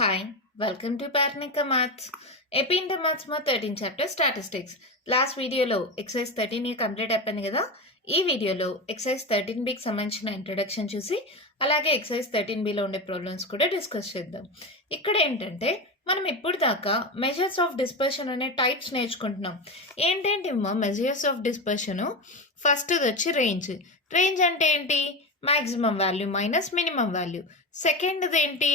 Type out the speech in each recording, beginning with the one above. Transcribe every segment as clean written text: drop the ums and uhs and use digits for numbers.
Hi, welcome to Parnika Maths. AP Inter Maths మా 13 chapter statistics. Last వీడియోలో excise 13 complete అయిపోయింది కదా. ఈ వీడియోలో ఎక్సైజ్ 13బికి సంబంధించిన ఇంట్రడక్షన్ చూసి అలాగే ఎక్సైజ్ 13బిలో ఉండే ప్రాబ్లమ్స్ కూడా డిస్కస్ చేద్దాం. ఇక్కడ ఏంటంటే మనం ఇప్పుడు దాకా మెజర్స్ ఆఫ్ డిస్పర్షన్ అనే టైప్స్ నేర్చుకుంటున్నాం. ఏంటేంటిమ్మా మెజర్స్ ఆఫ్ డిస్పర్షన్? ఫస్ట్ వచ్చి రేంజ్. రేంజ్ అంటే ఏంటి? Maximum value minus minimum value. సెకండ్ది ఏంటి?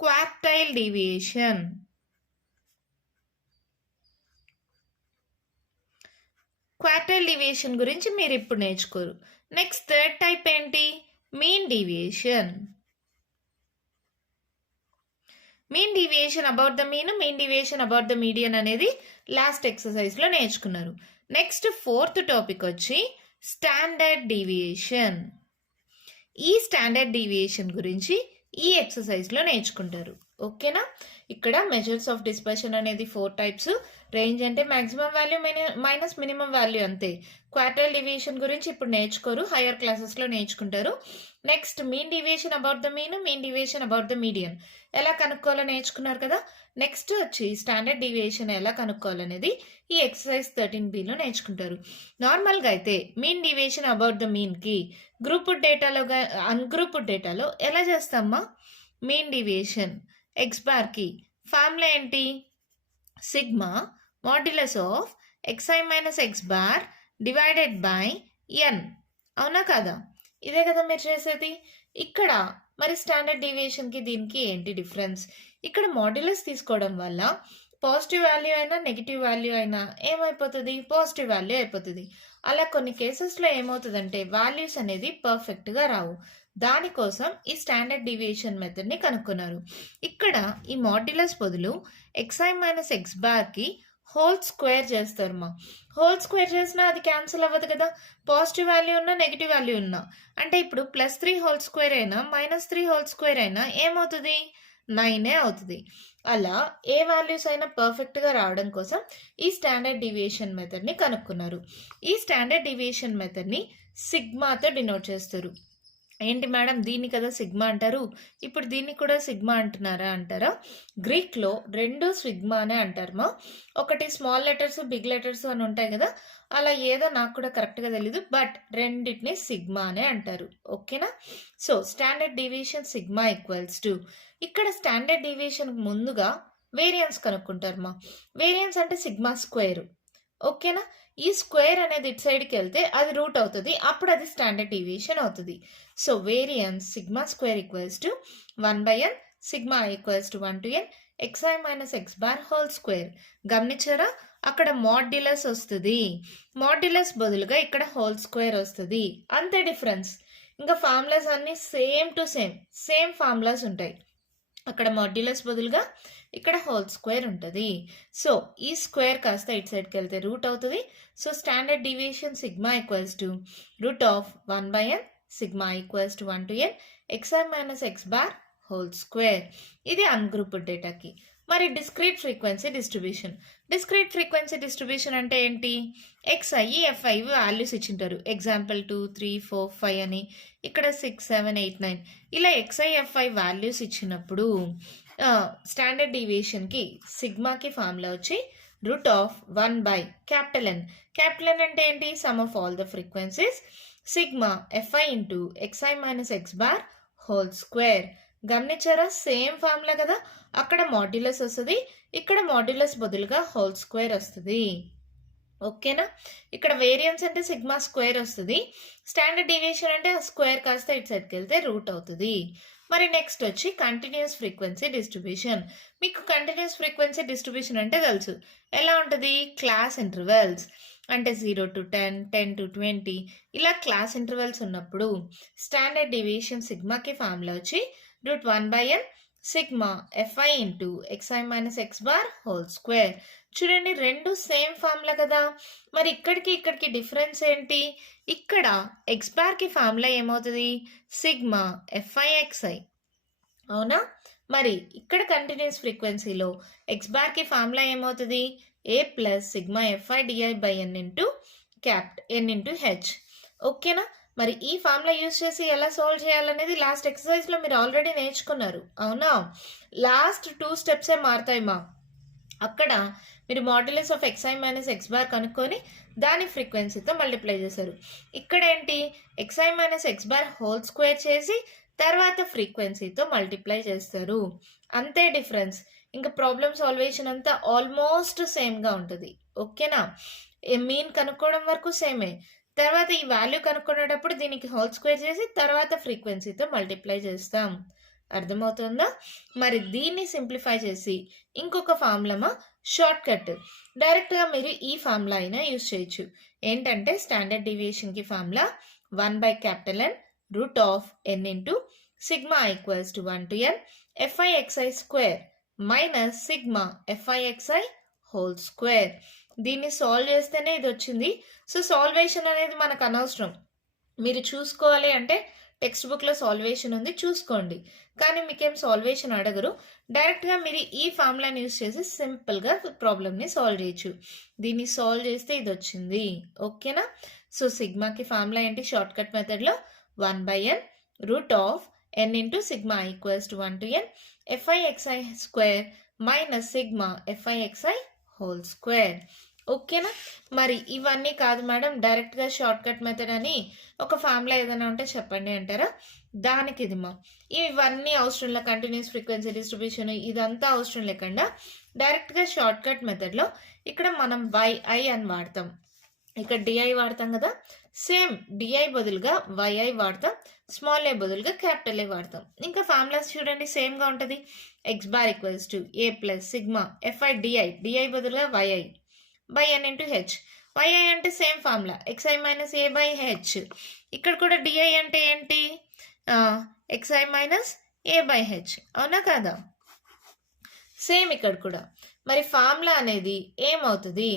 Quartile deviation. క్వార్టైల్ డీవియేషన్ గురించి మీరు ఇప్పుడు నేర్చుకోరు. నెక్స్ట్ థర్డ్ టైప్ ఏంటి? Mean deviation. Mean deviation about the mean, mean deviation about the median అనేది లాస్ట్ ఎక్సర్సైజ్లో నేర్చుకున్నారు. నెక్స్ట్ ఫోర్త్ టాపిక్ వచ్చి స్టాండర్డ్ డీవియేషన్. ఈ స్టాండర్డ్ డీవియేషన్ గురించి ఈ ఎక్సర్సైజ్లో నేర్చుకుంటారు. ఓకేనా? ఇక్కడ మెజర్స్ ఆఫ్ డిస్పర్షన్ అనేది 4 టైప్స్. రేంజ్ అంటే maximum value minus minimum value అంతే. క్వార్టైల్ డీవియేషన్ గురించి ఇప్పుడు నేర్చుకోరు, హయ్యర్ క్లాసెస్లో నేర్చుకుంటారు. Next mean deviation about the mean, mean deviation about the median ఎలా కనుక్కోవాలో నేర్చుకున్నారు కదా. నెక్స్ట్ వచ్చి స్టాండర్డ్ డీవియేషన్ ఎలా కనుక్కోవాలనేది ఈ ఎక్సర్సైజ్ 13బిలో నేర్చుకుంటారు. నార్మల్గా అయితే మీన్ డీవియేషన్ అబౌట్ ద మీన్కి గ్రూప్డ్ డేటాలో అన్గ్రూప్డ్ డేటాలో ఎలా చేస్తామా? మీన్ డీవియేషన్ ఎక్స్ బార్కి ఫార్ములా ఏంటి? Sigma modulus of xi minus x bar divided by n. అవునా కదా? ఇదే కదా మీరు చేసేది. ఇక్కడ మరి స్టాండర్డ్ డీవియేషన్కి దీనికి ఏంటి డిఫరెన్స్? ఇక్కడ మాడ్యులస్ తీసుకోవడం వల్ల పాజిటివ్ వాల్యూ అయినా నెగిటివ్ వాల్యూ అయినా ఏమైపోతుంది? పాజిటివ్ వాల్యూ అయిపోతుంది. అలా కొన్ని కేసెస్లో ఏమవుతుందంటే వాల్యూస్ అనేది పర్ఫెక్ట్గా రావు. దానికోసం ఈ స్టాండర్డ్ డీవియేషన్ మెథడ్ని కనుక్కున్నారు. ఇక్కడ ఈ మాడ్యులస్ బదులు xi మైనస్ ఎక్స్ బార్కి హోల్ స్క్వేర్ చేస్తారు. హోల్ స్క్వేర్ చేసినా అది క్యాన్సిల్ అవ్వదు కదా. పాజిటివ్ వాల్యూ ఉన్నా నెగిటివ్ వాల్యూ ఉన్నా అంటే ఇప్పుడు +3 హోల్ స్క్వేర్ అయినా -3 హోల్ స్క్వేర్ అయినా ఏమవుతుంది? 9 అవుతుంది. అలా ఏ వాల్యూస్ అయినా పర్ఫెక్ట్గా రావడం కోసం ఈ స్టాండర్డ్ డీవియేషన్ మెథడ్ని కనుక్కున్నారు. ఈ స్టాండర్డ్ డీవియేషన్ మెథడ్ని సిగ్మాతో డినోట్ చేస్తారు. ఏంటి మేడం దీన్ని కదా సిగ్మా అంటారు, ఇప్పుడు దీన్ని కూడా సిగ్మా అంటున్నారా అంటారా? గ్రీక్లో రెండు సిగ్మానే అంటారు. ఒకటి స్మాల్ లెటర్స్ బిగ్ లెటర్స్ అని ఉంటాయి కదా, అలా ఏదో నాకు కూడా కరెక్ట్గా తెలీదు, బట్ రెండింటిని సిగ్మా అనే అంటారు. ఓకేనా? So standard deviation sigma equals to, ఇక్కడ స్టాండర్డ్ డీవియేషన్ ముందుగా వేరియన్స్ కనుక్కుంటారు. వేరియన్స్ అంటే సిగ్మా స్క్వేర్. ఓకేనా? ఈ స్క్వేర్ అనేది ఇటు సైడ్కి వెళ్తే అది రూట్ అవుతుంది, అప్పుడు అది స్టాండర్డ్ డీవియేషన్ అవుతుంది. So variance sigma square equals to 1/n, sigma equals to 1 to n xi minus x bar whole square. గమనించారా? అక్కడ మాడ్యులస్ వస్తుంది, మాడ్యులస్ బదులుగా ఇక్కడ హోల్ స్క్వేర్ వస్తుంది. అంతే డిఫరెన్స్. ఇంకా ఫార్ములాస్ అన్నీ సేమ్ టు సేమ్ ఫార్ములాస్ ఉంటాయి. అక్కడ మాడ్యులస్ బదులుగా ఇక్కడ హోల్ స్క్వేర్ ఉంటుంది. సో ఈ స్క్వేర్ కాస్త ఇటు సైడ్కి వెళ్తే రూట్ అవుతుంది. So standard deviation sigma equals to √1/n, sigma equals to 1 to n xi minus x bar whole square. ఇది అన్గ్రూప్డ్ డేటాకి. మరి discrete frequency distribution. Discrete frequency distribution అంటే ఏంటి? xi fi వాల్యూస్ ఇచ్చింటారు. ఎగ్జాంపుల్ 2 3 4 5 అని, ఇక్కడ 6 7 8 9 ఇలా xi fi వాల్యూస్ ఇచ్చినప్పుడు స్టాండర్డ్ డీవియేషన్కి సిగ్మాకి ఫార్ములా వచ్చి √1/N. క్యాపిటల్ N అంటే ఏంటి? Sum of all the frequencies sigma fi into xi minus x bar whole square. గమనించారా? సేమ్ ఫార్ములా కదా. అక్కడ మాడ్యులస్ వస్తుంది, ఇక్కడ మాడ్యులస్ బదులుగా హోల్ స్క్వేర్ వస్తుంది. ఓకేనా? ఇక్కడ వేరియన్స్ అంటే సిగ్మా స్క్వేర్ వస్తుంది, స్టాండర్డ్ డీవియేషన్ అంటే ఆ స్క్వేర్ కాస్త ఇటు సైడ్కి వెళ్తే రూట్ అవుతుంది. మరి నెక్స్ట్ వచ్చి కంటిన్యూస్ ఫ్రీక్వెన్సీ డిస్ట్రిబ్యూషన్. మీకు కంటిన్యూస్ ఫ్రీక్వెన్సీ డిస్ట్రిబ్యూషన్ అంటే తెలుసు. ఎలా ఉంటుంది? క్లాస్ ఇంటర్వెల్స్ అంటే 0 to 10, 10 to 20 ఇలా క్లాస్ ఇంటర్వెల్స్ ఉన్నప్పుడు స్టాండర్డ్ డీవియేషన్ సిగ్మాకి ఫార్ములా వచ్చి √1/n, sigma fi into xi minus x bar whole square. చూడండి, రెండు సేమ్ ఫార్ములా కదా. మరి ఇక్కడికి డిఫరెన్స్ ఏంటి? ఇక్కడ ఎక్స్ బార్కి ఫార్ములా ఏమవుతుంది? Sigma fi/xi. అవునా? మరి ఇక్కడ కంటిన్యూస్ ఫ్రీక్వెన్సీలో ఎక్స్ బార్కి ఫార్ములా ఏమవుతుంది? a plus sigma fi di by n into n into h. ఓకేనా? మరి ఈ ఫార్ములా యూజ్ చేసి ఎలా సాల్వ్ చేయాలనేది లాస్ట్ ఎక్సర్సైజ్లో మీరు ఆల్రెడీ నేర్చుకున్నారు, అవునా? లాస్ట్ 2 స్టెప్సే మారుతాయి మా. అక్కడ మీరు modulus of xi minus x bar కనుక్కొని దాని ఫ్రీక్వెన్సీతో మల్టిప్లై చేశారు. ఇక్కడ ఏంటి, xi minus x bar whole square చేసి తర్వాత ఫ్రీక్వెన్సీతో మల్టిప్లై చేస్తారు. అంతే డిఫరెన్స్. ఇంకా ప్రాబ్లమ్ సాల్వేషన్ అంతా ఆల్మోస్ట్ సేమ్గా ఉంటుంది, ఓకేనా? మీన్ కనుక్కోవడం వరకు సేమే. తర్వాత ఈ వాల్యూ కనుక్కునేటప్పుడు దీనికి హోల్ స్క్వేర్ చేసి తర్వాత ఫ్రీక్వెన్సీతో మల్టిప్లై చేస్తాం. అర్థమవుతుందా? మరి దీన్ని సింప్లిఫై చేసి ఇంకొక ఫార్ములా షార్ట్ కట్, డైరెక్ట్గా మీరు ఈ ఫార్ములా అయినా యూజ్ చేయొచ్చు. ఏంటంటే స్టాండర్డ్ డీవియేషన్కి formula 1/N root of n into sigma equals to 1 to n FIXI square minus sigma FIXI whole square. దీన్ని సాల్వ్ చేస్తేనే ఇది వచ్చింది. సో సాల్వేషన్ అనేది మనకు అనవసరం. మీరు చూసుకోవాలి అంటే టెక్స్ట్ బుక్లో సాల్వేషన్ ఉంది, చూసుకోండి. కానీ మీకేం సాల్వేషన్ అడగరు. డైరెక్ట్గా మీరు ఈ ఫార్ములాని యూజ్ చేసి సింపుల్గా ప్రాబ్లమ్ని సాల్వ్ చేయొచ్చు. దీన్ని సాల్వ్ చేస్తే ఇది వచ్చింది, ఓకేనా? సో సిగ్మాకి ఫార్ములా ఏంటి, షార్ట్ కట్ మెథడ్లో 1/n root of n into sigma equals to 1 to n FIXI square minus sigma FIXI whole square, ఓకేనా? మరి ఇవన్నీ కాదు మేడం, డైరెక్ట్గా షార్ట్ కట్ మెథడ్ అని ఒక ఫార్ములా ఏదైనా ఉంటే చెప్పండి అంటారా? దానికి ఇది మా. ఇవన్నీ అవసరం లే, కంటిన్యూస్ ఫ్రీక్వెన్సీ డిస్ట్రిబ్యూషన్ ఇదంతా అవసరం లేకుండా డైరెక్ట్గా షార్ట్ కట్ మెథడ్లో ఇక్కడ మనం YI అని వాడతాం, ఇక్కడ DI వాడతాం కదా. సేమ్ DI బదులుగా YI వాడతాం, స్మాల్ ఏ బదులుగా క్యాపిటల్ ఏ వాడతాం. ఇంకా ఫార్ములాస్ చూడండి సేమ్గా ఉంటుంది. x bar equals to a plus sigma FI బదులుగా YI by n into H. YI అంటే same formula xi minus a by H. ఇక్కడ కూడా DI అంటే ఏంటి, xi minus a by H, అవునా కాదా? సేమ్ ఇక్కడ కూడా. మరి ఫార్ములా అనేది ఏమవుతుంది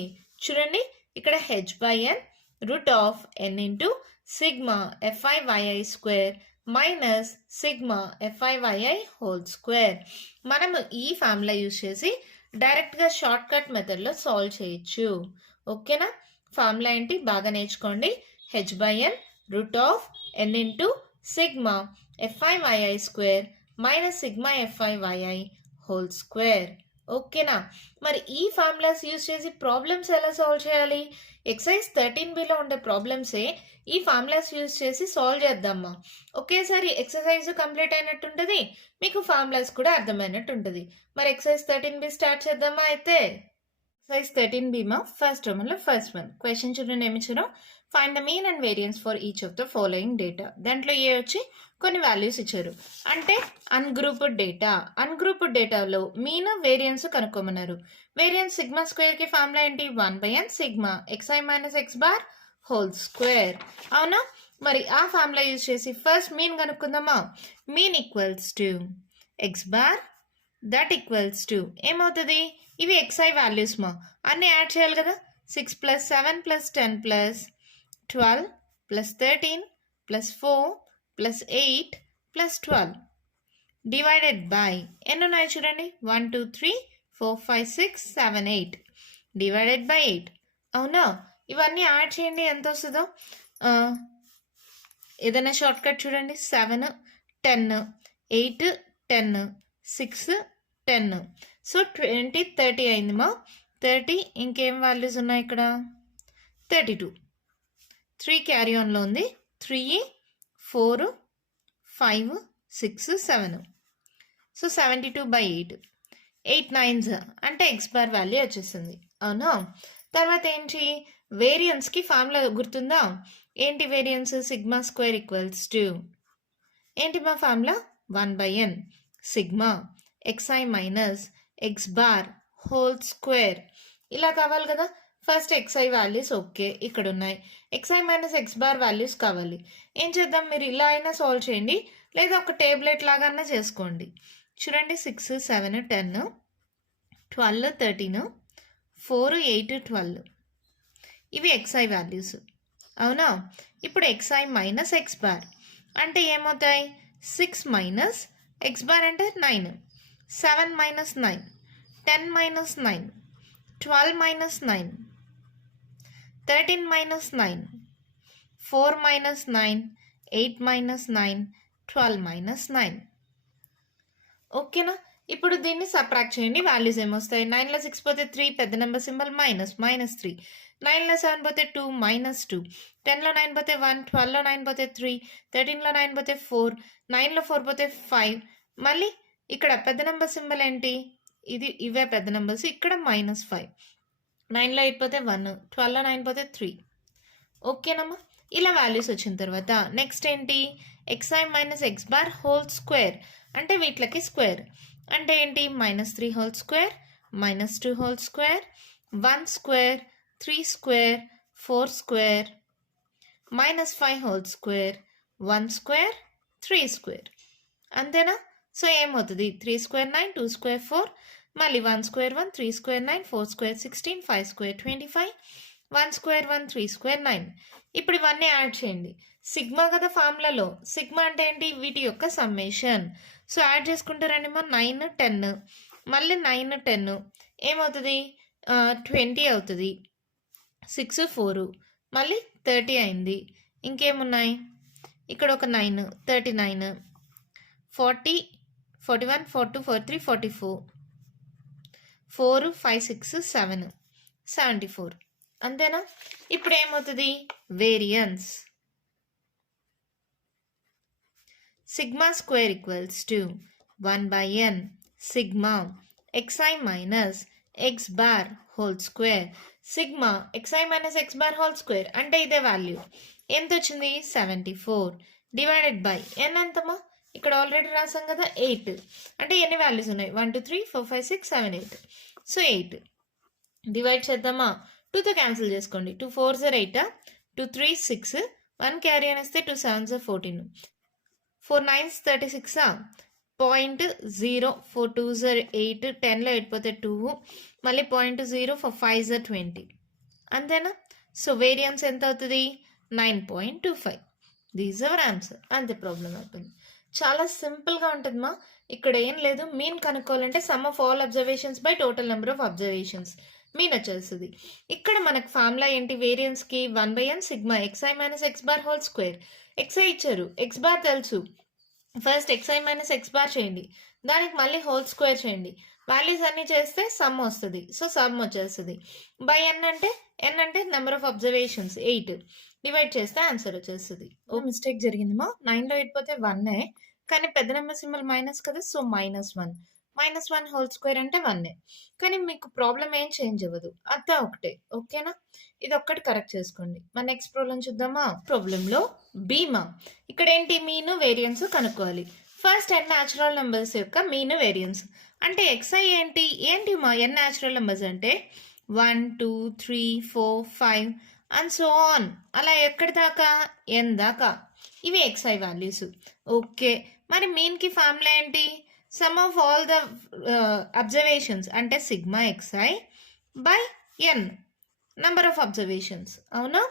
చూడండి, ఇక్కడ h/n route of n into sigma FIYI square minus sigma FIYI whole square. మనము ఈ ఫార్ములా యూజ్ చేసి డైరెక్ట్గా షార్ట్ కట్ మెథడ్లో సాల్వ్ చేయొచ్చు, ఓకేనా? ఫార్ములా ఏంటి బాగా నేర్చుకోండి. h/n route of n into sigma FIYI square minus sigma FIYI whole square, ఓకేనా? మరి ఈ ఫార్ములాస్ యూజ్ చేసి ప్రాబ్లమ్స్ ఎలా సాల్వ్ చేయాలి? ఎక్సైజ్ 13Bలో ఉండే ప్రాబ్లమ్సే ఈ ఫార్ములాస్ యూజ్ చేసి సాల్వ్ చేద్దామా. ఒకేసారి ఎక్సర్సైజ్ కంప్లీట్ అయినట్టు ఉంటుంది, మీకు ఫార్ములాస్ కూడా అర్థమైనట్టు ఉంటుంది. మరి ఎక్సైజ్ 13B స్టార్ట్ చేద్దామా అయితే? ఎక్సైజ్ 13B మా ఫస్ట్ వన్ క్వశ్చన్ చూడండి ఏమి ఇచ్చారో. Find the mean and variance for each of the following data. దాంట్లో ఏ వచ్చి కొన్ని వాల్యూస్ ఇచ్చారు, అంటే అన్గ్రూప్డ్ డేటా. అన్గ్రూప్డ్ డేటాలో మీన్ వేరియన్స్ కనుక్కోమన్నారు. వేరియన్స్ సిగ్మా స్క్వేర్కి ఫార్ములా ఏంటి, 1/n sigma xi minus x bar whole square, అవునా? మరి ఆ ఫార్ములా యూజ్ చేసి ఫస్ట్ మీన్ కనుక్కుందామా. Mean equals to x bar that equals to ఏమవుతుంది, ఇవి xi వాల్యూస్ మా, అన్నీ యాడ్ చేయాలి కదా. 6 + 7 + 10 + 12 + 13 + 4 + 8 + 12 డివైడెడ్ బై ఎన్ని ఉన్నాయి చూడండి, 1 2 3 4 5 6 7 8 డివైడెడ్ బై 8, అవునా? ఇవన్నీ యాడ్ చేయండి ఎంత వస్తుందో. ఏదైనా షార్ట్ కట్ చూడండి, 7 10 8 10 6 10, సో 20 30 అయింది మా. 30 ఇంకేం వాల్యూస్ ఉన్నాయి ఇక్కడ, 32, 3 క్యారీ ఆన్లో ఉంది, 3 4 5 6 7, సో 72/8, 8 9s అంటే x బార్ వాల్యూ వచ్చేస్తుంది, అవునా? తర్వాత ఏంటి, వేరియన్స్కి ఫార్ములా గుర్తుందా, ఏంటి variance, sigma square equals to ఏంటి మా formula, 1/n sigma xi minus x bar whole square. ఇలా కావాలి కదా. ఫస్ట్ xi వాల్యూస్ ఓకే ఇక్కడ ఉన్నాయి, xi minus x bar values కావాలి. ఏం చేద్దాం, మీరు ఇలా అయినా సాల్వ్ చేయండి, లేదా ఒక టేబులెట్ లాగా చేసుకోండి. చూడండి 6 7 10 12 13 4 8 12 ఇవి xi వాల్యూస్, అవునా? ఇప్పుడు xi మైనస్ x బార్ అంటే ఏమవుతాయి, 6 మైనస్ x బార్ అంటే 9, 7 minus 9 10 minus 9 12 minus 9 13 minus 9 4 minus 9, 8 minus 9, 12 minus 9. ఓకేనా? ఇప్పుడు దీన్ని సబ్ట్రాక్ట్ చేయండి. వాల్యూస్ ఏమొస్తాయి? 9లో 6 పోతే 3, పెద్ద నెంబర్ సింబల్ -3. 9లో 7 పోతే 2, -2. 10లో 9 పోతే 1, 12లో 9 పోతే 3, 13లో 9 పోతే 4, 9లో 4 పోతే 5. మళ్ళీ ఇక్కడ పెద్ద నెంబర్ సింబల్ ఏంటి? ఇవే పెద్ద నెంబర్స్. ఇక్కడ -5. 9లో 8 పోతే 1, 12లో 9 పోతే 3. ఓకేనమ్మా? ఇలా వాల్యూస్ వచ్చిన తర్వాత నెక్స్ట్ ఏంటి? xi minus x bar whole square. అంటే వీటికి స్క్వేర్ అంటే ఏంటి? -3 whole square, -2 whole square, 1 square, 3 square, 4 square, -5 whole square, 1 square, 3 square. అంతేనా? సో ఏమవుతుంది? 3 స్క్వేర్ 9, 2 స్క్వేర్ 4, మళ్ళీ 1 square 1, 3 square 9, 4 square 16, 5 square 25, 1 square 1, 3 square 9. ఇప్పుడు ఇవన్నీ యాడ్ చేయండి. సిగ్మా కదా ఫార్ములాలో. సిగ్మా అంటే ఏంటి? వీటి యొక్క సమ్మేషన్. సో యాడ్ చేసుకుంటారండి. 9, 10, మళ్ళీ 9, 10 ఏమవుతుంది? 20 అవుతుంది. 6, 4 మళ్ళీ 30 అయింది. ఇంకేమున్నాయి? ఇక్కడ ఒక 9, 39, 40, 41, 42, 43, 44, 4, 5, 6, 7, 74. అంతేనా? ఇప్పుడు ఏమవుతుంది? Variance. Sigma square equals to 1/n sigma xi minus x bar whole square. Sigma xi minus x bar whole square అంటే ఇదే వాల్యూ. ఎంత వచ్చింది? 74 డివైడెడ్ బై n ఎంతమా? ఇక్కడ ఆల్రెడీ రాసాం కదా 8. అంటే ఎన్ని వాల్యూస్ ఉన్నాయి? 1, 2, 3, 4, 5, 6, 7, 8. సో 8 డివైడ్ చేద్దామా? 2తో క్యాన్సిల్ చేసుకోండి. 2 4s are 8, 2 3s 6, 1 carry అనేస్తే 2 7s are 14, 4 9s 36, 0.0, 4 2s are 8, 10లో 8 పోతే 2, మళ్ళీ 0.0, 4 5s are 20. అంతేనా? సో వేరియన్స్ ఎంత అవుతుంది? 9.25. These our answer. అంతే ప్రాబ్లం అవుతుంది. చాలా సింపుల్గా ఉంటుందమ్మా. ఇక్కడ ఏం లేదు. మీన్ కనుక్కోవాలంటే sum of all observations by total number of observations mean వచ్చేస్తుంది. ఇక్కడ మనకు ఫార్ములా ఏంటి? వేరియన్స్కి 1/n sigma xi minus x bar whole square. xi ఇచ్చారు, ఎక్స్ బార్ తెలుసు. First xi minus x bar చేయండి, దానికి మళ్ళీ హోల్ స్క్వేర్ చేయండి. వాల్యూస్ అన్నీ చేస్తే సమ్ వస్తుంది. సో సమ్ వచ్చేస్తుంది. బై n అంటే నెంబర్ ఆఫ్ అబ్జర్వేషన్స్ 8 డివైడ్ చేస్తే ఆన్సర్ వచ్చేస్తుంది. ఓ మిస్టేక్ జరిగిందిమా. 9లో 8 పోతే 1, కానీ పెద్ద నెంబర్ సింబల్ మైనస్ కదా. సో -1 -1 హోల్ స్క్వేర్ అంటే 1. కానీ మీకు ప్రాబ్లం ఏం చేంజ్ అవ్వదు. అంతా ఒకటే. ఓకేనా? ఇది ఒక్కటి కరెక్ట్ చేసుకోండి. మన నెక్స్ట్ ప్రాబ్లం చూద్దామా? ప్రాబ్లంలో బీమా. ఇక్కడ ఏంటి? మీను వేరియన్స్ కనుక్కోవాలి. ఫస్ట్ n న్యాచురల్ నెంబర్స్ యొక్క మీను వేరియన్స్ అంటే xi ఏంటి మా n న్యాచురల్ నెంబర్స్ అంటే 1 2 3 4 5 అండ్ సో ఆన్. అలా ఎక్కడి దాకా? n దాకా. ఇవి xi వాల్యూస్. ఓకే, మరి మీన్కి ఫార్ములా ఏంటి? Sum of all the observations అంటే sigma xi by n number of observations. అవునా?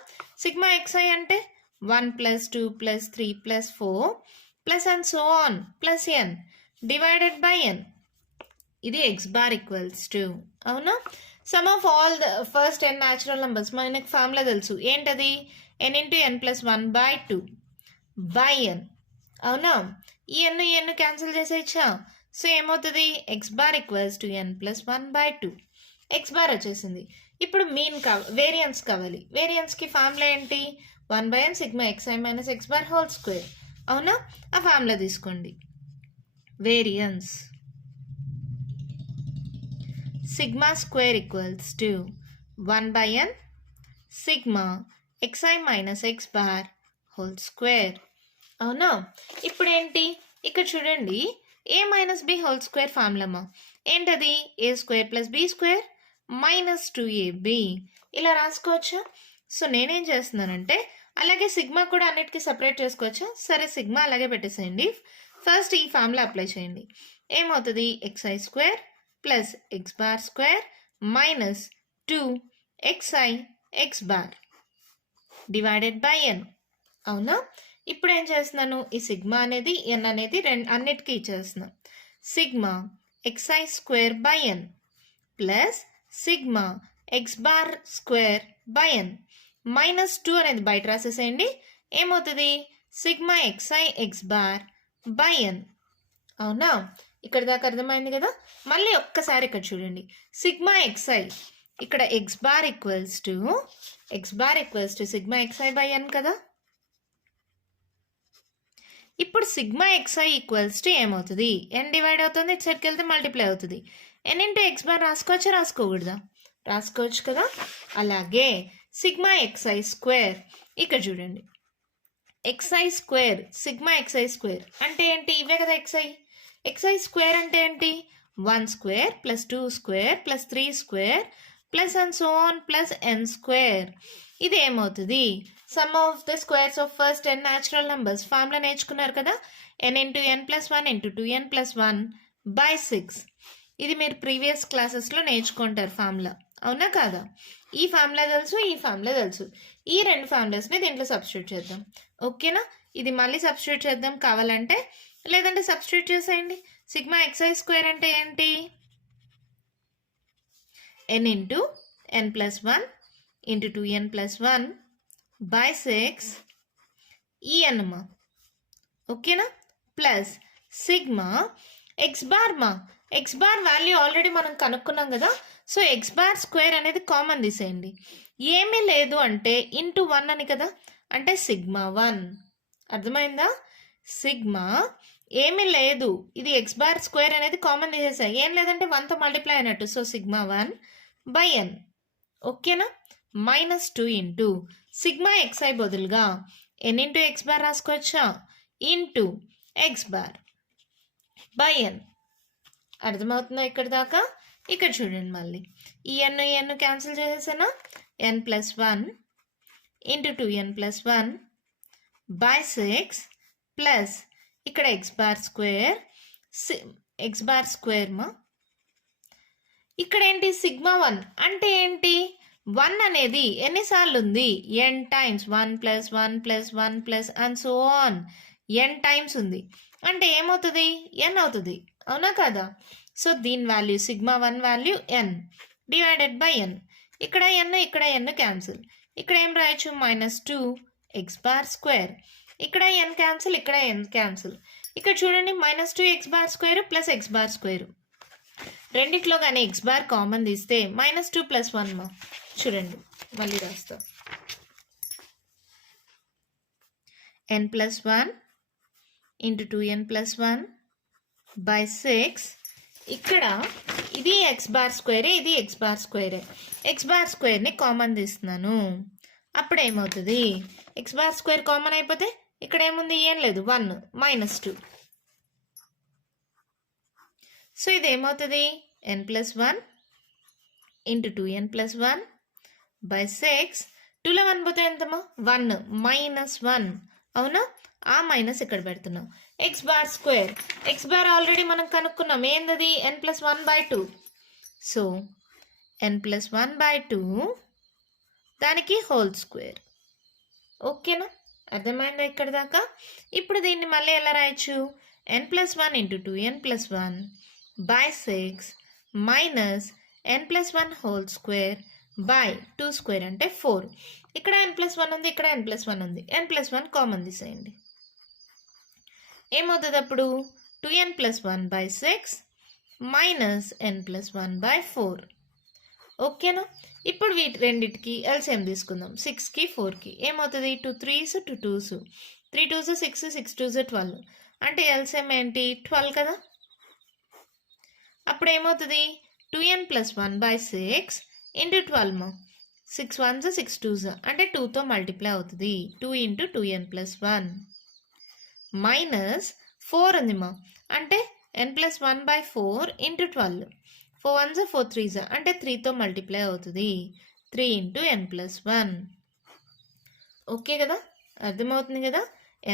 సిగ్మా xi అంటే 1 + 2 + 3 + 4 plus and so on plus n divided by n. ఇది x బార్ ఈక్వల్స్ టు. అవునా? Sum of all the first n natural numbers మనకి formula తెలుసు. ఏంటది? n × n + 1/2 by n. అవునా? ఈ n cancel చేసేయచ్చా? So ఏమవుతుంది? x bar equals to n + 1/2. x bar వచ్చేసింది. ఇప్పుడు మీన్ వేరియన్స్ కావాలి. వేరియన్స్కి ఫార్ములా ఏంటి? 1/n sigma xi minus x bar whole square. అవునా? ఆ ఫార్ములా తీసుకోండి. Variance sigma square equals to 1/n sigma xi minus x bar whole square. అవునా? ఇప్పుడు ఏంటి? ఇక్కడ చూడండి, a minus B whole square ఫార్ములమ్మా. ఏంటది? a² + b² - 2ab. ఇలా రాసుకోవచ్చా? సో నేనేం చేస్తున్నానంటే, అలాగే సిగ్మా కూడా అన్నిటికీ సపరేట్ చేసుకోవచ్చా? సరే, సిగ్మా అలాగే పెట్టేసేయండి. ఫస్ట్ ఈ ఫార్ములా అప్లై చేయండి. ఏమవుతుంది? xi² + x bar square minus 2xi x bar divided by n. అవునా? ఇప్పుడు ఏం చేస్తున్నాను? ఈ సిగ్మా అనేది n అనేది అన్నిటికీ ఇచ్చేస్తున్నాం. Sigma xi² by n plus sigma x bar square by n -2 అనేది బయట రాసేసేయండి. ఏమవుతుంది? Sigma xi x bar by n. అవునా? ఇక్కడ దాకా అర్థమైంది కదా. మళ్ళీ ఒక్కసారి ఇక్కడ చూడండి. సిగ్మా xi ఇక్కడ x bar equals to sigma xi by n కదా. ఇప్పుడు సిగ్మా xi ఈక్వల్స్ టు ఏమవుతుంది? n డివైడ్ అవుతుంది, ఇటు సైడ్కి వెళ్తే మల్టిప్లై అవుతుంది. n ఇంటూ ఎక్స్ బార్ రాసుకోవచ్చా, రాసుకోకూడదా? రాసుకోవచ్చు కదా. అలాగే సిగ్మా xi స్క్వేర్ ఇక్కడ చూడండి. xi square sigma xi square అంటే ఏంటి? ఇవే కదా xi స్క్వేర్ అంటే ఏంటి? 1 square plus 2 square plus 3 square plus and so on plus n square. ఇది ఏమవుతుంది? Some of the squares of first n natural numbers formula నేర్చుకున్నారు కదా. n into n plus 1 into 2n plus 1 by 6. ఇది మీరు previous క్లాసెస్లో నేర్చుకుంటారు formula. అవునా కాదా? ఈ ఫార్ములా తెలుసు, ఈ ఫార్ములా తెలుసు. ఈ రెండు ఫార్ములాస్ని దీంట్లో సబ్స్టిట్యూట్ చేద్దాం. ఓకేనా? ఇది మళ్ళీ సబ్స్టిట్యూట్ చేద్దాం కావాలంటే, లేదంటే సబ్స్టిట్యూట్ చేసేయండి. సిగ్మా xi స్క్వేర్ అంటే ఏంటి? n into n plus 1 into 2n plus 1 by 6 ఈ అన్నమా. ఓకేనా? Plus sigma X bar value already మనం కనుక్కున్నాం కదా. సో ఎక్స్ బార్ స్క్వేర్ అనేది కామన్ తీసేయండి. ఏమీ లేదు అంటే ఇంటూ 1 అని కదా, అంటే సిగ్మా 1. అర్థమైందా? సిగ్మా ఏమీ లేదు, ఇది ఎక్స్ బార్ స్క్వేర్ అనేది కామన్ తీసేసాయి. ఏం లేదంటే 1తో మల్టిప్లై అయినట్టు. So sigma 1 by n. ఓకేనా? -2 ఇంటూ సిగ్మా xi బదులుగా n ఇంటూ ఎక్స్ బార్ రాసుకోవచ్చా, into x bar by n. అర్థమవుతుందా ఇక్కడ దాకా? ఇక్కడ చూడండి మళ్ళీ ఈ n క్యాన్సిల్ చేసేసానా. n plus 1 into 2n plus 1 by 6 plus ఇక్కడ ఎక్స్ బార్ స్క్వేర్ మా. ఇక్కడ ఏంటి? సిగ్మా 1 అంటే ఏంటి? 1 అనేది ఎన్నిసార్లు ఉంది? n times. 1 plus 1 plus 1 plus and so on n times ఉంది. అంటే ఏమవుతుంది? n అవుతుంది. అవునా కదా? సో దీని value sigma 1 value n divided by n. ఇక్కడ n క్యాన్సిల్. ఇక్కడ ఏం రాయొచ్చు? -2 ఎక్స్ బార్ స్క్వేర్. ఇక్కడ n క్యాన్సిల్, ఇక్కడ n క్యాన్సిల్. ఇక్కడ చూడండి -2 X bar square plus X bar square. రెండిట్లో కానీ ఎక్స్ బార్ కామన్ తీస్తే -2 ప్లస్ 1 మా. చూడండి మళ్ళీ రాస్తాం. n plus 1 into 2n plus 1 by 6. ఇక్కడ ఇది ఎక్స్ బార్ స్క్వేరే, ఇది ఎక్స్ బార్ స్క్వేరే. ఎక్స్ బార్ స్క్వేర్ని కామన్ తీస్తున్నాను. అప్పుడు ఏమవుతుంది? ఎక్స్ బార్ స్క్వేర్ కామన్ అయిపోతే ఇక్కడ ఏముంది? ఏం లేదు, 1 -2. సో ఇది ఏమవుతుంది? n plus 1 into 2n plus 1 by 6. 2లో 1 పోతే ఎంతమా? 1 -1. అవునా? ఆ మైనస్ ఇక్కడ పెడుతున్నాం. X bar square, X bar already మనం కనుక్కున్నాం. ఏందది? n plus 1 by 2. So n plus 1 by 2 దానికి హోల్ స్క్వేర్. ఓకేనా? అర్థమైందా ఇక్కడ దాకా? ఇప్పుడు దీన్ని మళ్ళీ ఎలా రాయొచ్చు? n plus 1 into 2n plus 1 by 6 minus n plus 1 whole square by 2 square అంటే 4. ఇక్కడ n ప్లస్ 1 ఉంది, ఇక్కడ n ప్లస్ 1 ఉంది. n ప్లస్ 1 కామన్ తీసేయండి. ఏమవుతుంది అప్పుడు? 2n plus 1 by 6 minus n plus 1 by 4. ఓకేనా? ఇప్పుడు వీటి రెండింటికి ఎల్సిఎం తీసుకుందాం. 6కి 4కి ఏమవుతుంది? 2 3s 2 2s 3 2s 6 6 2s 12. అంటే ఎల్సిఎం ఏంటి? 12 కదా. అప్పుడు ఏమవుతుంది? 2n plus 1 by 6 into 12 6 1s 6 2s అంటే 2తో మల్టిప్లై అవుతుంది. 2 ఇంటూ 2n ప్లస్ 1 మైనస్ 4 ఉంది మా. అంటే n plus 1 by 4 into 12. 4 1s 4 3s అంటే 3తో మల్టిప్లై అవుతుంది. 3 ఇంటూ n ప్లస్ 1. ఓకే కదా? అర్థమవుతుంది కదా?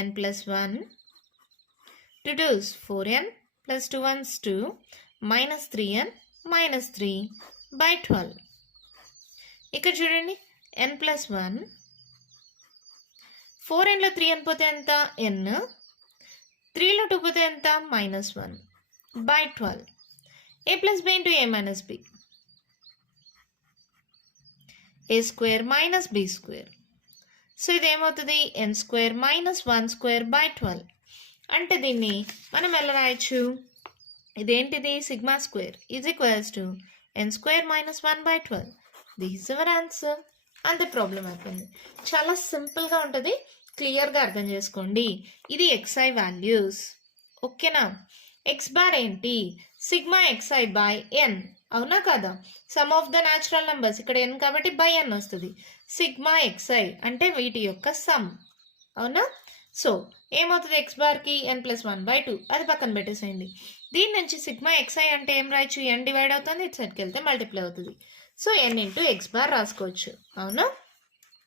n plus 1 2 2s 4n plus 2 1s 2 minus 3n minus 3 by 12. ఇక్కడ చూడండి n ప్లస్ 1 4nలో 3n పోతే ఎంత? n 3లో 2 పోతే ఎంత? -1 by 12. a plus b into a minus b. a square minus b square. So ఇదేమవుతుంది n square minus 1 square by 12. అంటే దీన్ని మనం ఎలా రాయొచ్చు, ఇదేంటిది sigma square is equals to n square minus 1 by 12. This is our answer. అంతే, problem అయిపోయింది. చాలా సింపుల్గా ఉంటుంది, క్లియర్గా అర్థం చేసుకోండి. ఇది xi వాల్యూస్, ఓకేనా. ఎక్స్ బార్ ఏంటి, సిగ్మా xi బై n, అవునా కదా. Some of the natural numbers, ఇక్కడ n కాబట్టి బై n వస్తుంది. సిగ్మా xi అంటే వీటి యొక్క సమ్, అవునా. సో ఏమవుతుంది, ఎక్స్ బార్కి n+1/2, అది పక్కన పెట్టేసేయండి. దీని నుంచి సిగ్మా xi అంటే ఏం రాయొచ్చు, n డివైడ్ అవుతుంది, ఇటు సైడ్కి వెళ్తే మల్టిప్లై అవుతుంది. So n into x bar రాసుకోవచ్చు, అవునా.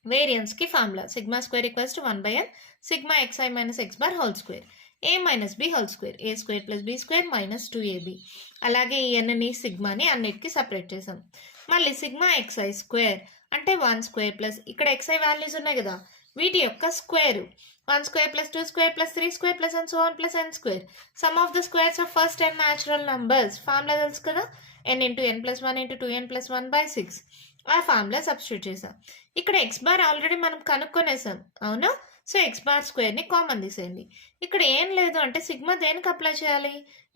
వేరియన్స్కి formula sigma square equals to 1/n sigma xi minus x bar whole square, a minus B whole square, a square plus b square minus 2ab. అలాగే ఈ ఎన్ని సిగ్మాని అన్నిటికీ separate చేసాం. మళ్ళీ sigma xi square అంటే 1 స్క్వేర్ ప్లస్ ఇక్కడ xi values ఉన్నాయి కదా, వీటి యొక్క square 1 square plus 2 square plus 3 square plus and so on plus n square. Some of the squares of first n natural numbers, formula తెలుసు కదా, n into n+1 into 2n+1/6. ఆ formula substitute చేసాం. ఇక్కడ x bar already మనం కనుక్కొనేసాం, అవునా. So X bar స్క్వేర్ని common తీసేయండి. ఇక్కడ ఏం లేదు అంటే సిగ్మా దేనికి అప్లై చేయాలి,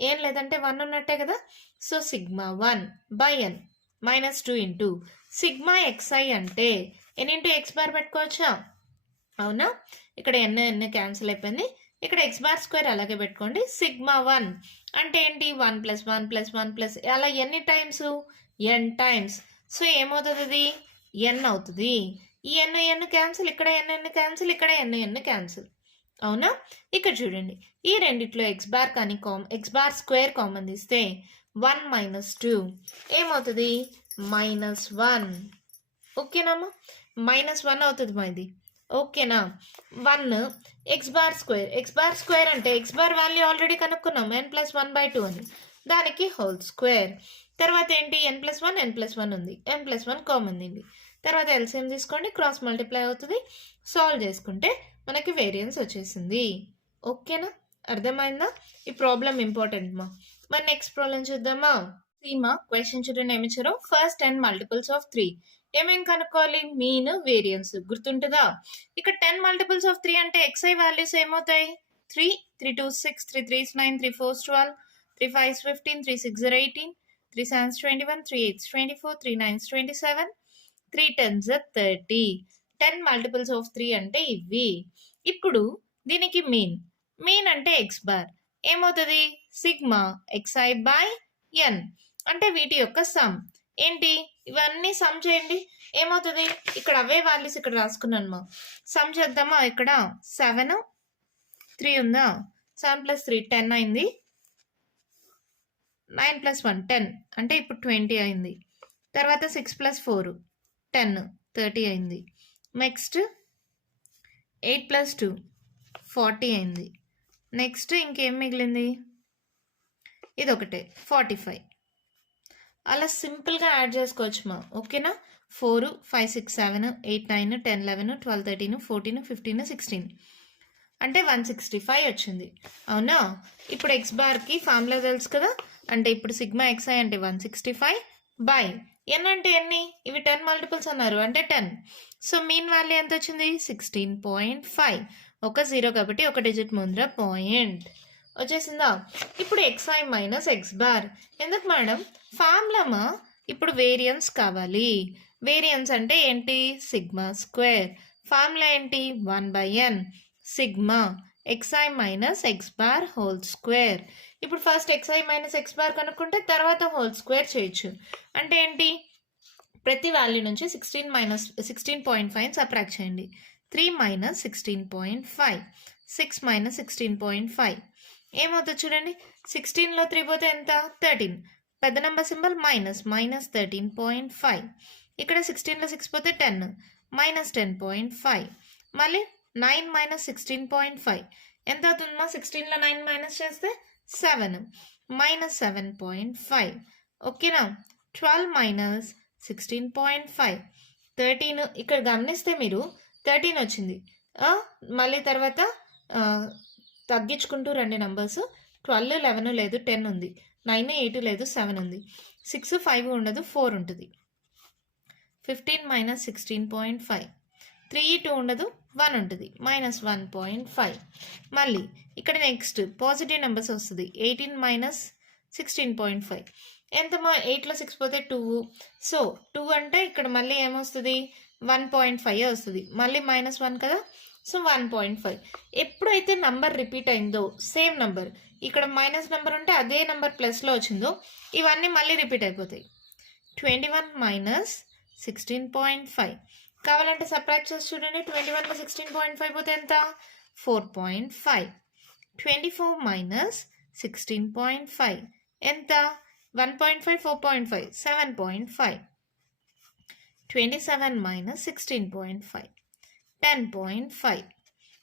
ఏం లేదంటే 1 ఉన్నట్టే కదా. So sigma 1/n minus 2 into sigma xi అంటే n ఇంటూ ఎక్స్ బార్ పెట్టుకోవచ్చా, అవునా. ఇక్కడ n క్యాన్సిల్ అయిపోయింది. ఇక్కడ ఎక్స్ బార్ స్క్వేర్ అలాగే పెట్టుకోండి. సిగ్మా 1 అంటే ఏంటి, 1 + 1 + 1 అలా ఎన్ని టైమ్స్, n టైమ్స్. సో ఏమవుతుంది, అది n అవుతుంది. ఈ n క్యాన్సిల్, ఇక్కడ n క్యాన్సిల్, ఇక్కడ n క్యాన్సిల్, అవునా. ఇక్కడ చూడండి, ఈ రెండిట్లో ఎక్స్ బార్ కానీ ఎక్స్ బార్ స్క్వేర్ కామన్ తీస్తే 1 - 2 ఏమవుతుంది, -1, ఓకేనమ్మా. -1 అవుతుంది మా ఇది, ఓకేనా. 1 ఎక్స్ బార్ స్క్వేర్ అంటే ఎక్స్ బార్ వాల్యూ ఆల్రెడీ కనుక్కున్నాం, n+1/2 అని, దానికి హోల్ స్క్వేర్. తర్వాత ఏంటి, n+1 ఉంది, n+1 కామన్ ఉంది. తర్వాత ఎల్సిఎం తీసుకోండి, క్రాస్ మల్టిప్లై అవుతుంది. సాల్వ్ చేసుకుంటే మనకి వేరియన్స్ వచ్చేసింది, ఓకేనా. అర్థమైందా, ఈ ప్రాబ్లం ఇంపార్టెంట్ మా. మరి నెక్స్ట్ ప్రాబ్లం చూద్దామా. సీమా క్వశ్చన్ చూడండి, ఏమి ఇచ్చారో, ఫస్ట్ 10 మల్టిపుల్స్ ఆఫ్ 3 ఏమేం కనుక్కోవాలి, మీన్ వేరియన్స్ గుర్తుంటుందా. ఇక్కడ 10 మల్టిపుల్స్ ఆఫ్ 3 అంటే xi వాల్యూస్ ఏమవుతాయి, 3 3 2 6 3 3 9 3 4 12 3 5 15 3 6 18 3 7 21 3 8 24 3 9 27 3 10 30. 10 మల్టిపుల్స్ ఆఫ్ 3 అంటే ఇవి. ఇప్పుడు దీనికి మీన్ అంటే ఎక్స్ బార్ ఏమవుతుంది, సిగ్మా xi బై n అంటే వీటి యొక్క సమ్ ఏంటి, ఇవన్నీ సమ్ చేయండి. ఏమవుతుంది, ఇక్కడ అవే వాల్యూస్ ఇక్కడ రాసుకున్నాను మా. సమ్ చేద్దామా, ఇక్కడ 7 3 ఉందా, 7 + 3 10 అయింది, 9 + 1 10 అంటే ఇప్పుడు 20 అయింది. తర్వాత 6 + 4 10 30 అయింది. నెక్స్ట్ 8 + 2 40 అయింది. నెక్స్ట్ ఇంకేం మిగిలింది, ఇది ఒకటే 45. అలా సింపుల్గా యాడ్ చేసుకోవచ్చు మా, ఓకేనా. 4 5 6 7 8 9 10 11 12 13 14 15 16 అంటే 165 వచ్చింది, అవునా. ఇప్పుడు ఎక్స్ బార్కి ఫార్ములా తెలుసు కదా, అంటే ఇప్పుడు సిగ్మా xi అంటే 165 బై n అంటే ఎన్ని, ఇవి 10 మల్టిపుల్స్ అన్నారు అంటే 10. సో మీన్ వాల్యూ ఎంత వచ్చింది, 16.5. ఒక 0 కాబట్టి ఒక డిజిట్ ముందర పాయింట్ వచ్చేసిందా. ఇప్పుడు xi మైనస్ ఎక్స్ బార్ ఎందుకు మేడం, ఫార్ములా ఇప్పుడు వేరియన్స్ కావాలి. వేరియన్స్ అంటే ఏంటి, సిగ్మా స్క్వేర్. ఫార్ములా ఏంటి, 1/n sigma xi minus x bar whole square. ఇప్పుడు first xi minus x bar కనుక్కుంటే తర్వాత హోల్ స్క్వేర్ చేయొచ్చు. అంటే ఏంటి, ప్రతి వాల్యూ నుంచి 16.5 సబ్ట్రాక్ట్ చేయండి. 3 - 16.5 6 - 16.5 ఏమవుతుంది చూడండి, 16లో 3 పోతే ఎంత, 13. పెద్ద నెంబర్ సింబల్ -13.5. ఇక్కడ 16లో 6 పోతే 10 -10.5. మళ్ళీ 9 - 16.5 ఎంత అవుతుందమ్మా, 16లో 9 మైనస్ చేస్తే 7 -7.5, ఓకేనా. 12 - 16.5 13. ఇక్కడ గమనిస్తే మీరు 13 వచ్చింది, మళ్ళీ తర్వాత తగ్గించుకుంటూ రండి నంబర్స్. 12 11 లేదు 10 ఉంది, 9 8 లేదు 7 ఉంది, 6 5 ఉండదు 4 ఉంటుంది. 15 - 16.5 3 2 ఉండదు 1 ఉంటుంది, -1.5. మళ్ళీ ఇక్కడ నెక్స్ట్ పాజిటివ్ నెంబర్స్ వస్తుంది, 18 మైనస్ 16.5. ఎంతమా 8లో 6 పోతే 2. సో 2 అంటే ఇక్కడ మళ్ళీ ఏమొస్తుంది, 1.5 వస్తుంది, మళ్ళీ -1 కదా, సో 1.5. ఎప్పుడైతే నంబర్ రిపీట్ అయిందో సేమ్ నంబర్, ఇక్కడ మైనస్ నెంబర్ ఉంటే అదే నెంబర్ ప్లస్లో వచ్చిందో ఇవన్నీ మళ్ళీ రిపీట్ అయిపోతాయి. 21 మైనస్ 16.5. కావాలంటే సబ్ట్రాక్ట్ చేసి చూడండి, 21లో 16.5 పోతే ఎంత, 4.5. 24 మైనస్ 16.5 ఎంత, 1.5 4.5 7.5. 27 మైనస్ 16.5 10.5.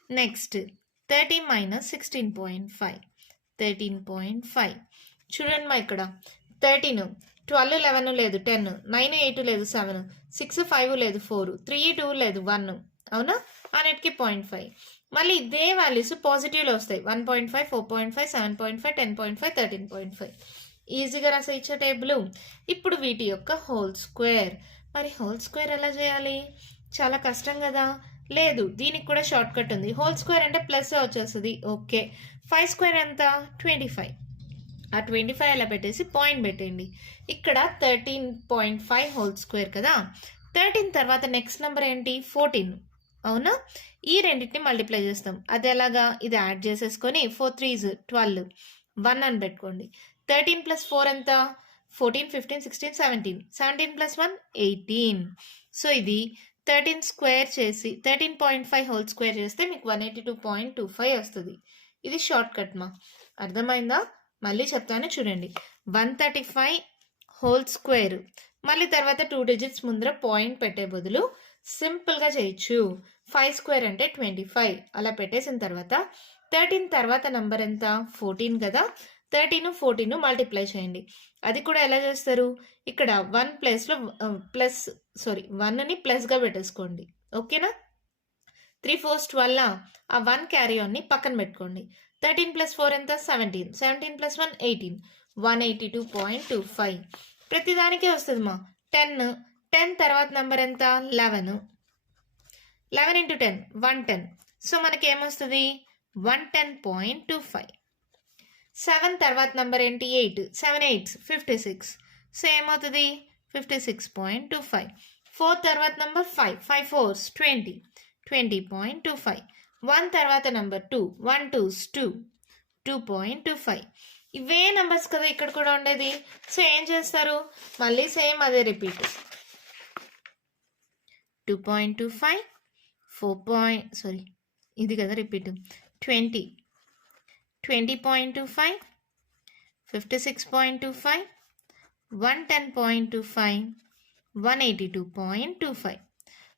Next 30 minus 16.5 13.5. చూడండి మా ఇక్కడ 13, 12 11 లేదు 10, 9 8 లేదు 7, 6 5 లేదు 4, 3 2 లేదు 1, అవునా, అన్నిటికీ 0.5. మళ్ళీ ఇదే వాల్యూస్ పాజిటివ్లో వస్తాయి, 1.5 4.5 7.5 10.5 13.5. ఈజీగా రాసేయచ్చే టేబుల్. ఇప్పుడు వీటి యొక్క హోల్ స్క్వేర్. మరి హోల్ స్క్వేర్ ఎలా చేయాలి, చాలా కష్టం కదా. లేదు, దీనికి కూడా షార్ట్ కట్ ఉంది. హోల్ స్క్వేర్ అంటే ప్లస్ వచ్చేస్తుంది, ఓకే. 5 స్క్వేర్ ఎంత, 25. ఆ 25 అలా పెట్టేసి పాయింట్ పెట్టండి. ఇక్కడ 13.5 హోల్ స్క్వేర్ కదా. 13 తర్వాత నెక్స్ట్ నెంబర్ ఏంటి, 14, అవునా. ఈ రెండింటిని మల్టిప్లై చేస్తాం, అది ఎలాగా, ఇది యాడ్ చేసేసుకొని 4 3s 12 1 అని పెట్టుకోండి. 13 + 4 ఎంత, 14 15 16 17, 17 + 1 18. సో ఇది 13 స్క్వేర్ చేసి 13.5 హోల్ స్క్వేర్ చేస్తే మీకు 182.25 వస్తుంది. ఇది షార్ట్ కట్ మా, అర్థమైందా. మళ్ళీ చెప్తాను చూడండి, 135 హోల్ స్క్వేర్, మళ్ళీ తర్వాత 2 డిజిట్స్ ముందర పాయింట్ పెట్టే బదులు సింపుల్గా చేయొచ్చు. 5 స్క్వేర్ అంటే 25 అలా పెట్టేసిన తర్వాత 13 తర్వాత నెంబర్ ఎంత, 14 కదా. 13 14 మల్టిప్లై చేయండి. అది కూడా ఎలా చేస్తారు, ఇక్కడ 1 ప్లేస్లో వన్ని ప్లస్గా పెట్టేసుకోండి, ఓకేనా. 3 4s 12, ఆ 1 క్యారీ ఆన్ని పక్కన పెట్టుకోండి. 13 + 4 ఎంత, 17, 17 + 1 18, 182.25. ప్రతిదానికే వస్తుంది మా. 10 తర్వాత నెంబర్ ఎంత, 11, 11 × 10 110. సో మనకి ఏమొస్తుంది, 110.25. 7 తర్వాత నెంబర్ ఏంటి, 8, 7 8s 56. సో ఏమవుతుంది, 56.25. 4 తర్వాత నెంబర్ 5, 5 4s 20, 20.25. 1 తర్వాత నెంబర్ 2, 1 2s 2, 2.25. ఇవే నెంబర్స్ కదా ఇక్కడ కూడా ఉండేది. సో ఏం చేస్తారు, మళ్ళీ సేమ్ అదే రిపీట్. 2.25 4 ఇది కదా రిపీట్. 20, 20.25, 56.25, 110.25, 182.25.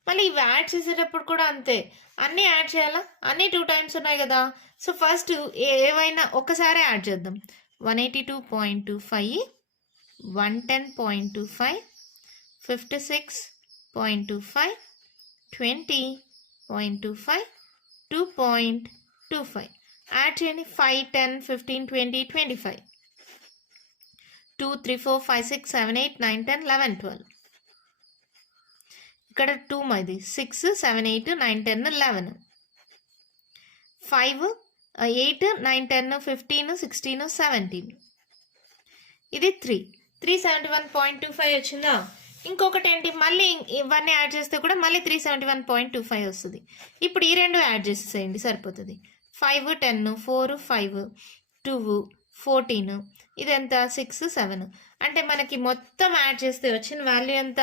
మళ్ళీ ఇవి యాడ్ చేసేటప్పుడు కూడా అంతే, అన్నీ యాడ్ చేయాలా, అన్నీ 2 టైమ్స్ ఉన్నాయి కదా. సో ఫస్ట్ ఏవైనా ఒకసారి యాడ్ చేద్దాం. 182.25, 110.25, 56.25, 20.25, 2.25. యాడ్ చేయండి. 5 10 15 20 25, 2 3 4 5 6 7 8 9 10 11 12. ఇక్కడ 2 మాది 6 7 8 9 10 11, 5 8 9 10 15 16 17. ఇది 371.25 వచ్చిందా. ఇంకొకటి ఏంటి, మళ్ళీ ఇవన్నీ యాడ్ చేస్తే కూడా మళ్ళీ 371.25 వస్తుంది. ఇప్పుడు ఈ రెండు యాడ్ చేసేసేయండి సరిపోతుంది. 5 10 4 5 2 14, ఇదెంత 6 7. అంటే మనకి మొత్తం యాడ్ చేస్తే వచ్చిన వాల్యూ ఎంత,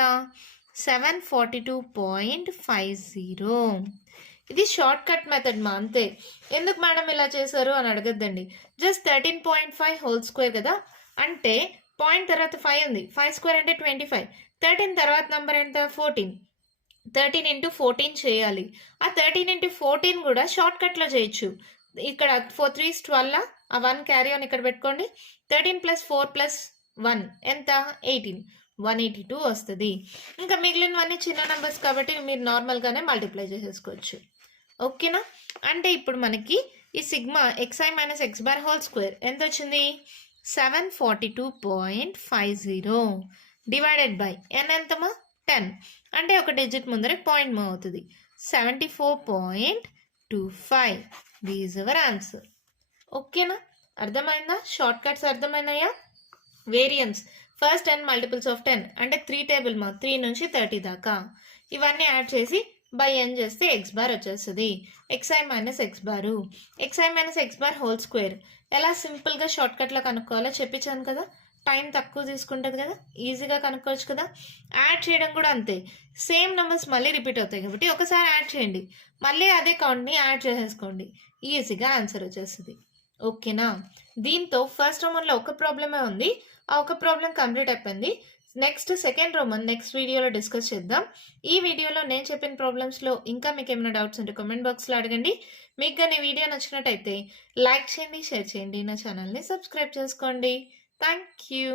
742.50. ఇది షార్ట్ కట్ మెథడ్ మా, అంతే. ఎందుకు మేడం ఇలా చేశారు అని అడగద్దండి. జస్ట్ 13.5 హోల్ స్క్వేర్ కదా, అంటే పాయింట్ తర్వాత 5 ఉంది, 5 స్క్వేర్ అంటే 25. 13 తర్వాత నెంబర్ ఎంత, 14. 13 × 14 చేయాలి. ఆ 13 × 14 కూడా షార్ట్ కట్లో చేయొచ్చు. ఇక్కడ 4 3s 12, ఆ 1 క్యారీ ఆన్ ఇక్కడ పెట్టుకోండి. 13 + 4 + 1 ఎంత, 18, 182 వస్తుంది. ఇంకా మిగిలినవన్నీ చిన్న నెంబర్స్ కాబట్టి మీరు నార్మల్గానే మల్టిప్లై చేసేసుకోవచ్చు, ఓకేనా. అంటే ఇప్పుడు మనకి ఈ sigma xi - x bar whole square ఎంత వచ్చింది, 742.50 డివైడెడ్ బై n ఎంతమా 10. అంటే ఒక డిజిట్ ముందరే పాయింట్ మూవ్ అవుతుంది. 74.25. This is our answer. ఓకేనా? అర్థమైందా? షార్ట్ కట్స్ అర్థమైనాయా? వేరియన్స్ ఫస్ట్ 10 మల్టిపుల్స్ ఆఫ్ 10 అంటే 3 టేబుల్ 3 నుంచి 30 దాకా ఇవన్నీ యాడ్ చేసి బై n చేస్తే ఎక్స్ బార్ వచ్చేస్తుంది. xi మైనస్ ఎక్స్ బారు, xi minus x bar whole square. ఎలా సింపుల్గా షార్ట్ కట్లో కనుక్కోవాలో చెప్పించాను కదా. టైం తక్కువ తీసుకుంటుంది కదా, ఈజీగా కనుక్కోవచ్చు కదా. యాడ్ చేయడం కూడా అంతే, సేమ్ నెంబర్స్ మళ్ళీ రిపీట్ అవుతాయి కాబట్టి ఒకసారి యాడ్ చేయండి, మళ్ళీ అదే కౌంట్ని యాడ్ చేసేసుకోండి, ఈజీగా ఆన్సర్ వచ్చేస్తుంది. ఓకేనా? దీంతో ఫస్ట్ రోమన్లో ఒక ప్రాబ్లమే ఉంది, ఆ ఒక ప్రాబ్లం కంప్లీట్ అయిపోయింది. నెక్స్ట్ సెకండ్ రోమన్ నెక్స్ట్ వీడియోలో డిస్కస్ చేద్దాం. ఈ వీడియోలో నేను చెప్పిన ప్రాబ్లమ్స్లో ఇంకా మీకు ఏమైనా డౌట్స్ ఉంటే కామెంట్ బాక్స్లో అడగండి. మీకు కానీ వీడియో నచ్చినట్టయితే లైక్ చేయండి, షేర్ చేయండి, నా ఛానల్ని సబ్స్క్రైబ్ చేసుకోండి. Thank you.